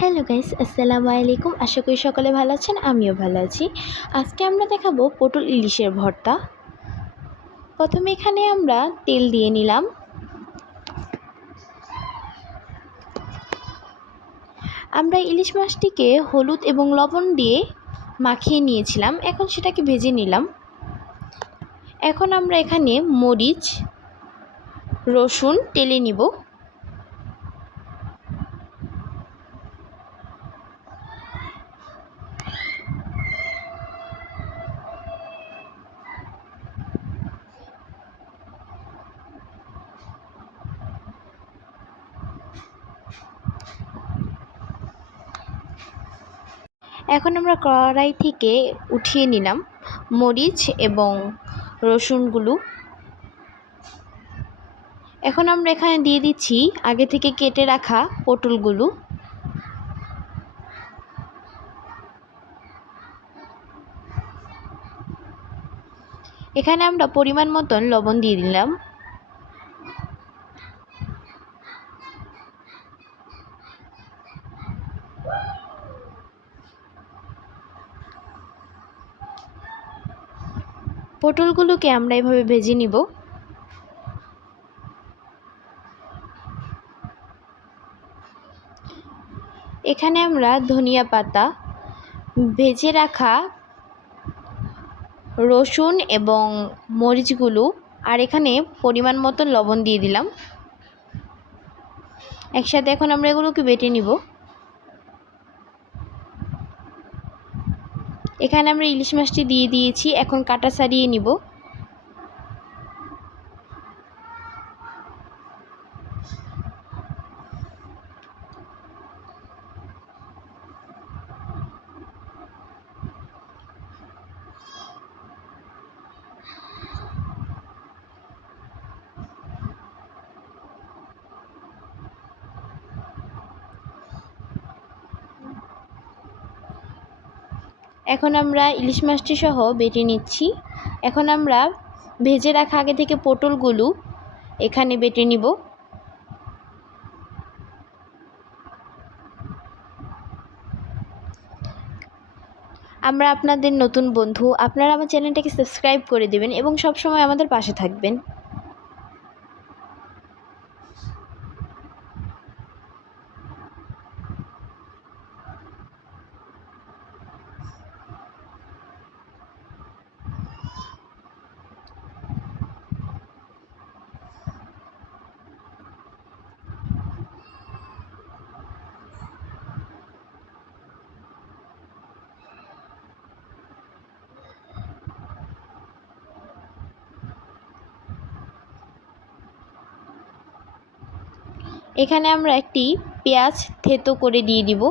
Hello guys, আসসালামু আলাইকুম। আশা করি সকলে ভালো আছেন, আমিও ভালো আছি। আজকে আমরা দেখাবো পটল ইলিশের ভর্তা। প্রথমে এখানে আমরা তেল দিয়ে নিলাম। আমরা ইলিশ মাছটিকে হলুদ এবং লবণ দিয়ে মাখিয়ে নিয়েছিলাম। এখন সেটাকে ভেজে নিলাম। এখন আমরা এখানে মরিচ, রসুন টেলে নিব। এখন আমরা কড়াই থেকে উঠিয়ে নিলাম মরিচ এবং রসুনগুলো এখন আমরা এখানে দিয়ে দিচ্ছি আগে থেকে কেটে রাখা পটলগুলো এখানে আমরা পরিমাণ মতন লবণ দিয়ে দিলাম। পটলগুলোকে আমরা এভাবে ভেজে নিব। এখানে আমরা ধনিয়া পাতা, ভেজে রাখা রসুন এবং মরিচগুলো, আর এখানে পরিমাণ মতো লবণ দিয়ে দিলাম। একসাথে এখন আমরা এগুলোকে বেটে নিব। এখানে আমরা ইলিশ মাছটি দিয়ে দিয়েছি এখন কাটা সারিয়ে নিব। এখন আমরা ইলিশ মাছটি সহ বেটে নিচ্ছি। এখন আমরা ভেজে রাখা আগে থেকে পটলগুলো এখানে বেটে নিব। আমরা আপনাদের নতুন বন্ধু, আপনারা আমার চ্যানেলটাকে সাবস্ক্রাইব করে দেবেন এবং সবসময় আমাদের পাশে থাকবেন। এখানে আমরা একটি পেঁয়াজ থেতো করে দিয়ে দিব।